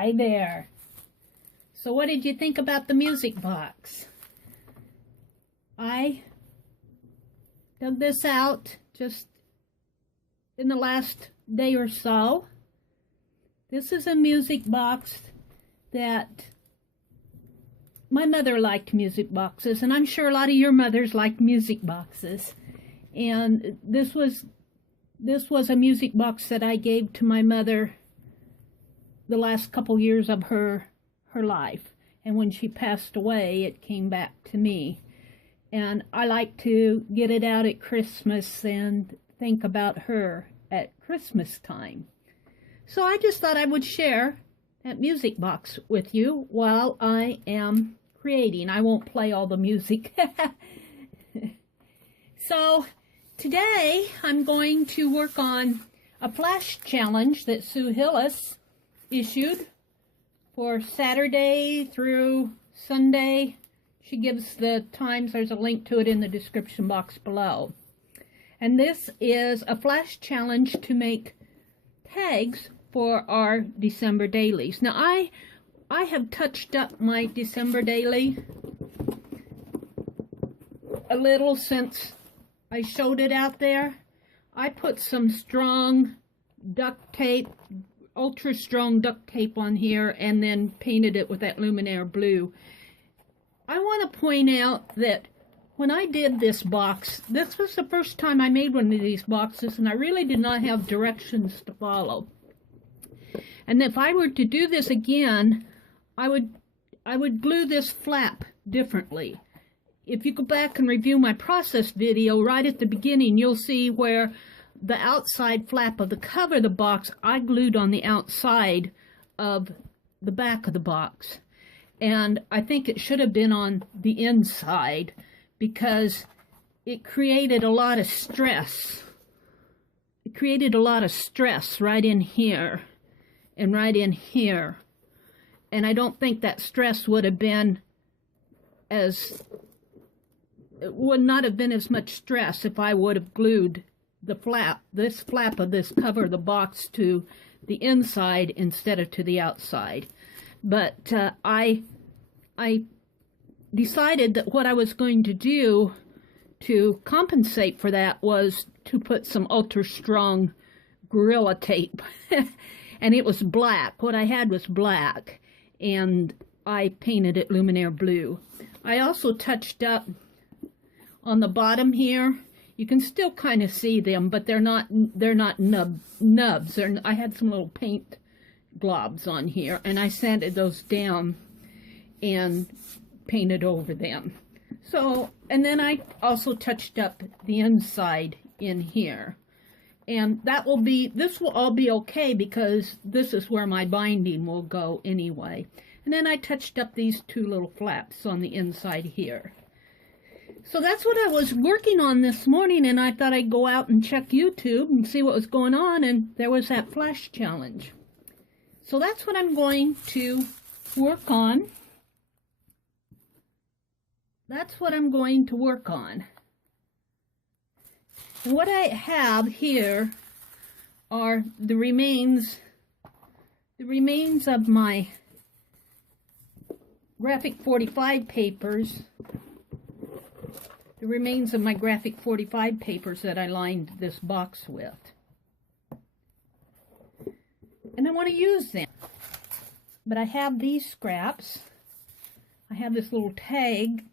Hi there. So what did you think about the music box? I dug this out just in the last day or so. This is a music box that my mother liked music boxes, and I'm sure a lot of your mothers like music boxes. And this was a music box that I gave to my mother the last couple years of her life. And when she passed away, it came back to me. And I like to get it out at Christmas and think about her at Christmas time. So I just thought I would share that music box with you while I am creating. I won't play all the music. So today I'm going to work on a flash challenge that Sue Hillis issued for Saturday through Sunday. She gives the times. There's a link to it in the description box below. And this is a flash challenge to make tags for our December dailies. Now I have touched up my December daily a little since I showed it out there. I put some strong duct tape, ultra strong duct tape on here, and then painted it with that Luminaire blue. I want to point out that when I did this box, this was the first time I made one of these boxes, and I really did not have directions to follow. And if I were to do this again, I would glue this flap differently. If you go back and review my process video, right at the beginning, you'll see where the outside flap of the cover of the box, I glued on the outside of the back of the box. And I think it should have been on the inside because it created a lot of stress. It created a lot of stress right in here and right in here. And I don't think that stress would have been it would not have been as much stress if I would have glued the flap, this flap of this cover of the box to the inside instead of to the outside. But I decided that what I was going to do to compensate for that was to put some ultra strong Gorilla tape. And it was black. What I had was black, and I painted it Luminaire blue. I also touched up on the bottom here. You can still kind of see them, but they're not nubs. I had some little paint globs on here, and I sanded those down and painted over them. So, and then I also touched up the inside in here. And this will all be okay because this is where my binding will go anyway. And then I touched up these two little flaps on the inside here. So that's what I was working on this morning, and I thought I'd go out and check YouTube and see what was going on, and there was that flash challenge. So that's what I'm going to work on. That's what I'm going to work on. What I have here are the remains of my graphic 45 papers. The remains of my graphic 45 papers that I lined this box with. And I want to use them. But I have these scraps. I have this little tag.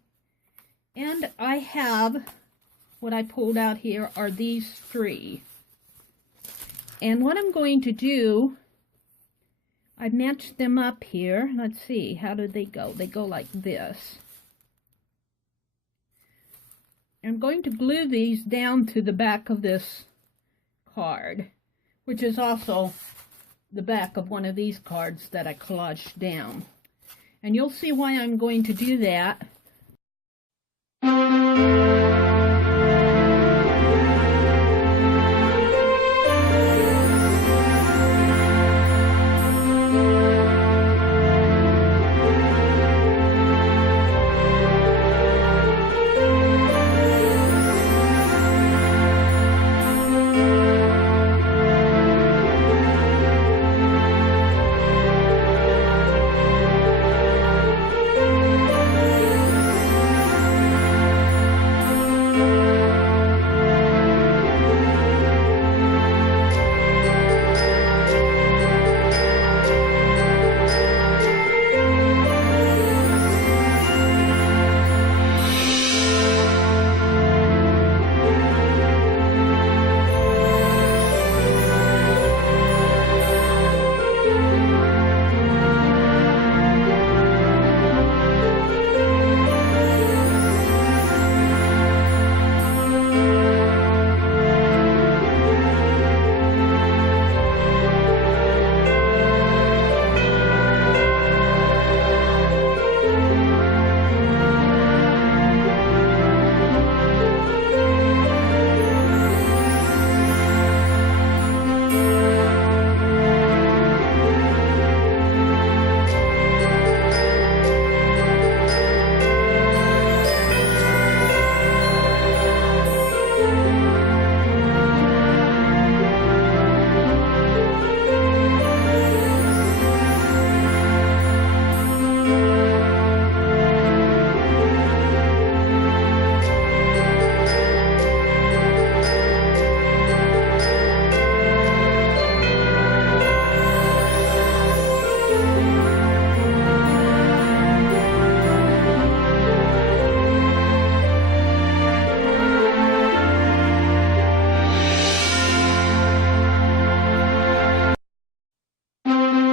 And I have, what I pulled out here are these three. And what I'm going to do, I matched them up here. Let's see, how did they go? They go like this. I'm going to glue these down to the back of this card, which is also the back of one of these cards that I collaged down. And you'll see why I'm going to do that.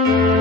Bye.